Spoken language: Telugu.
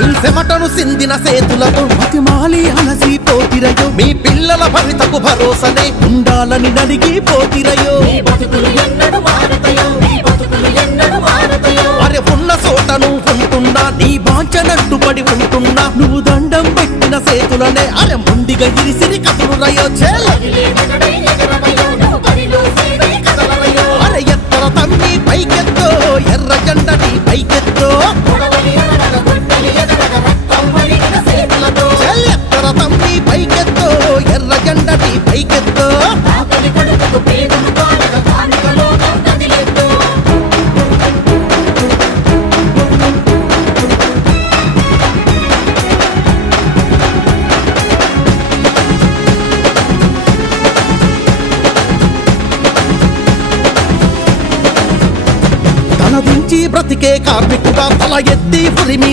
మీ చెమటను సిందిన సేతులతో మతిమాలి అలసిపోతిరయో మీ పిల్లల భవితకు భరోసనే ఉండాలని నడిగిపోతిరయో అరే ఉన్న చోటను ఉంటున్నా నీ బాంచనట్టు పడి ఉంటున్నా నువ్వు దండం పెట్టిన సేతులనే అరే ముండిగా ఇరిసిరి కతులు రయో అరే ఎత్తర తమ్మి పైకెత్తో ఎర్ర జెండని పైకెత్తో ఎత్తర తమ్మి పైకెత్తో ఎర్ర జెండని పైకెత్తో తలదించి బ్రతికే కార్మికుడా తల ఎత్తి పురిమి